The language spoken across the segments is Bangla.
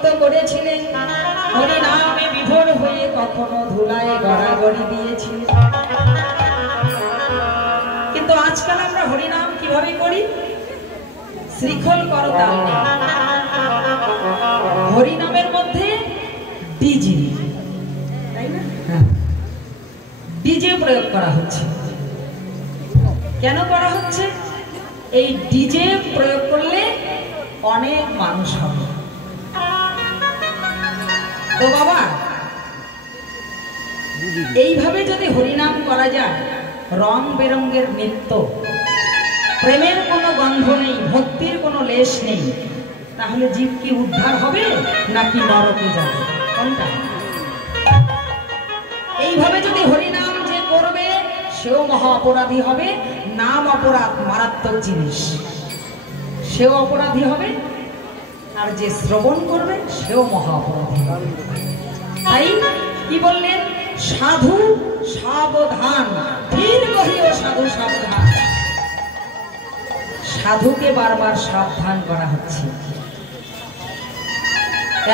ভক্ত করেছিলেন, হরি নামে বিভোর হয়ে কখনো ধুলায় গড়াগড়ি দিয়েছিলেন। কিন্তু আজকাল আমরা হরিনাম কিভাবে করি? শ্রীখল করতাল নেই, হরিনামের মধ্যে ডিজে, তাই না? হ্যাঁ, ডিজে প্রয়োগ করা হচ্ছে। কেন করা হচ্ছে? এই ডিজে প্রয়োগ করলে অনেক মানুষ হবে। তো বাবা, এইভাবে যদি হরিনাম করা যায়, রং বেরঙের নৃত্য, প্রেমের কোনো গন্ধ নেই, ভক্তির কোনো লেশ নেই, তাহলে জীব কি উদ্ধার হবে নাকি নরকে যাবে? কোনটা? এইভাবে যদি হরিনাম যে করবে সেও মহা অপরাধী হবে। নাম অপরাধ মারাত্মক জিনিস, সেও অপরাধী হবে, আর যে শ্রবণ করবে সেও মহা অপরাধী হবে। তাই কি বললেন? সাধু সাবধান, ধীর গহিও সাধু সাবধান। সাধুকে বারবার সাবধান করা হচ্ছে।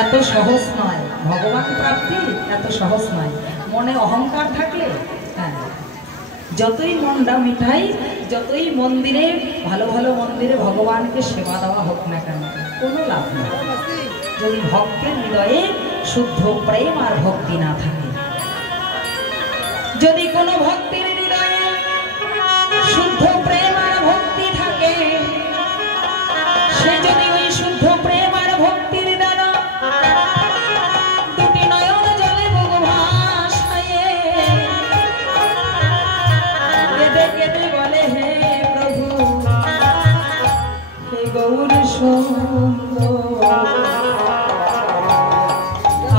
এত সহজ নয় ভগবান প্রাপ্তি, এত সহজ নয়। মনে অহংকার থাকলে, হ্যাঁ, যতই মনটা মিঠাই, যতই মন্দিরে ভালো ভালো মন্দিরে ভগবানকে সেবা দেওয়া হোক না কেন, কোনো লাভ নেই যদি ভক্তের হৃদয়ে শুদ্ধ প্রেম আর ভক্তি না থাকে। যদি কোনো ভক্তের হৃদয়ে শুদ্ধ প্রেম আর ভক্তি থাকে, সে যদি ওই শুদ্ধ প্রেম আর ভক্তির দ্বারা দুটি নয়ন জলে বুক ভাসায়ে কেঁদে কেঁদে বলে, হে প্রভু, হে গৌর সুন্দর,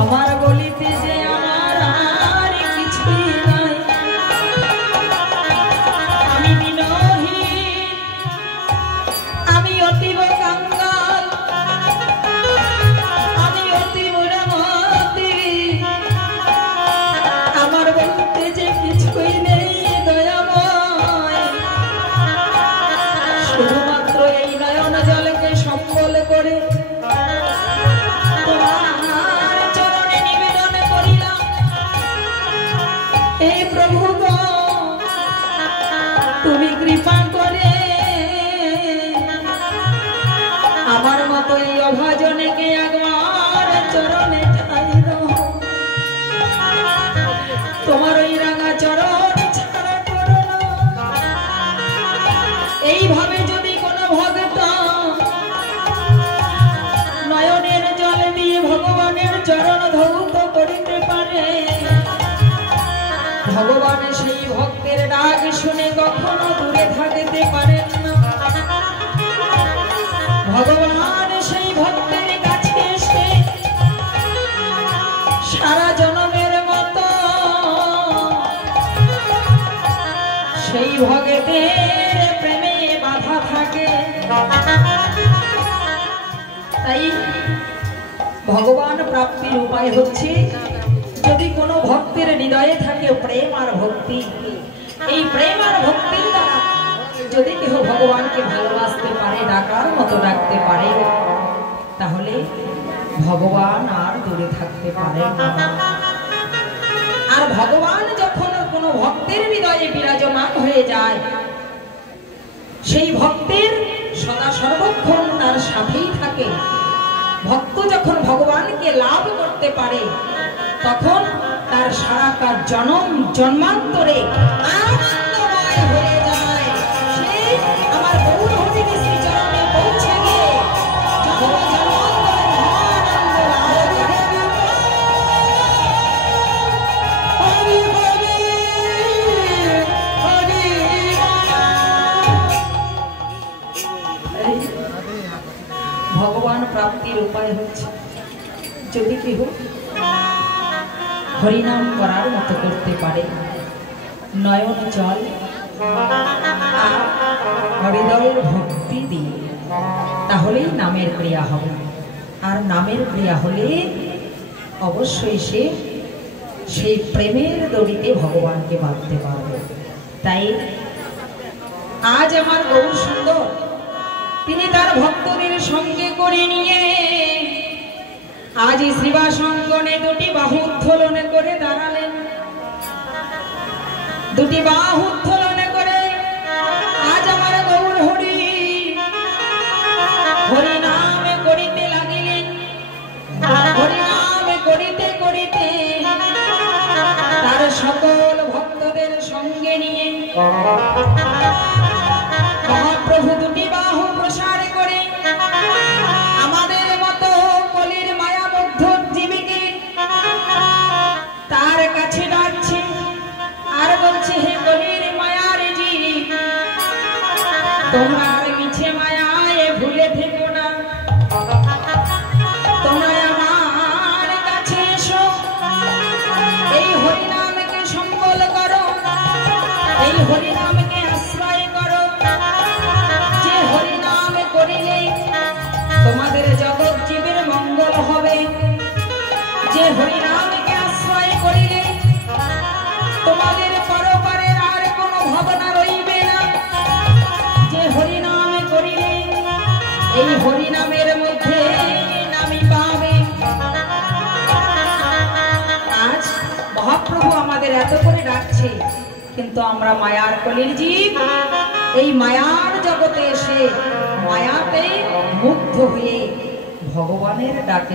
আমার বলিতে যে আমার আর কিছুই নাই, আমি বিনয়হীন, আমি অতীব কাঙ্গাল, আমি অতীব রামতি, আমার বলতে যে কিছুই নেই দয়াময়, শুধুমাত্র এই নয়ন জলকে সম্বল করে তোমার চরণে নিবেদন করিলাম। হে প্রভু গো, তুমি কৃপা করে আমার মতো এই অভাজনকে একবার চরণে ঠাই দাও। তোমার ওই রাঙা চরণ ছাড়া করো না। এইভাবে যদি কোনো ভক্ত নয়নের জল দিয়ে ভগবানের চরণ ধৌত করিতে পারে, ভগবান সেই ভক্তের ডাক শুনে কখনো দূরে থাকতে পারেন না। ভগবান সেই ভক্তের কাছে এসে সারা জনমের মতো সেই ভক্তের প্রেমে বাধা থাকে। তাই ভগবান প্রাপ্তির উপায় হচ্ছে, যদি কোনো ভক্তের হৃদয়ে থাকে প্রেম আর ভক্তি, এই প্রেম আর ভক্তির দ্বারা যদি কেহ ভগবানকে ভালোবাসতে পারে, ডাকার মতো ডাকতে পারে, তাহলে ভগবান আর দূরে থাকতে পারে না। আর ভগবান যখন কোনো ভক্তের হৃদয়ে বিরাজমান হয়ে যায়, সেই ভক্তের সদা সর্বক্ষণ তার সাথেই থাকে। ভক্ত যখন ভগবানকে লাভ করতে পারে, তখন তার সারাটা জনম জন্মান্তরে আনন্দময় হয়ে যায়। সে আমার গৌর হরি শ্রী চরণে পৌঁছে গিয়ে ভগবান প্রাপ্তির উপায় হচ্ছে, যদি কেহ হরিনাম করার মতো করতে পারে, নয়ন জল আর হৃদয়ের ভক্তি দিয়ে, তাহলেই নামের ক্রিয়া হবে। আর নামের ক্রিয়া হলে অবশ্যই সে সেই প্রেমের দড়িতে ভগবানকে বাঁধতে পারবে। তাই আজ আমার গৌর সুন্দর তিনি তার ভক্তদের সঙ্গে করে নিয়ে আজ শ্রীবাসঙ্গনে দুটি বাহু উত্তোলন করে দাঁড়ালেন। দুটি বাহু উত্তোলন করে আজ আমার গৌর হরি হরি নামে করিতে লাগিলেন। হরি নামে করিতে করিতে তার সকল ভক্তদের সঙ্গে নিয়ে মহাপ্রভু দুটি বাহু প্রসার করে আমাদের মতো কলির মায়াবদ্ধ জীবীকে তার কাছে ডাকছে আর বলছে, হে কলির মায়ার জীব, তোমরা আর মিছে মায়ায় ভুলে থেকো না, তোমরা আমার কাছে এসো, এই হরিনামকে সম্বল করো, এই হরিনামকে আশ্রয় করো। যে হরিনাম করিলে তোমাদের জগৎ জীবের মঙ্গল হবে, যে হরিনামকে আশ্রয় করিলে তোমাদের পরপারের আর কোনো ভাবনা রইবে না, যে হরিনাম করিলে এই হরিনামের মধ্যে নামি পাবে। আজ মহাপ্রভু আমাদের এত করে ডাকছে, কিন্তু আমরা মায়ার কলির জীব, এই মায়ার জগতে এসে মায়াতে মুগ্ধ হয়ে ভগবানের ডাকে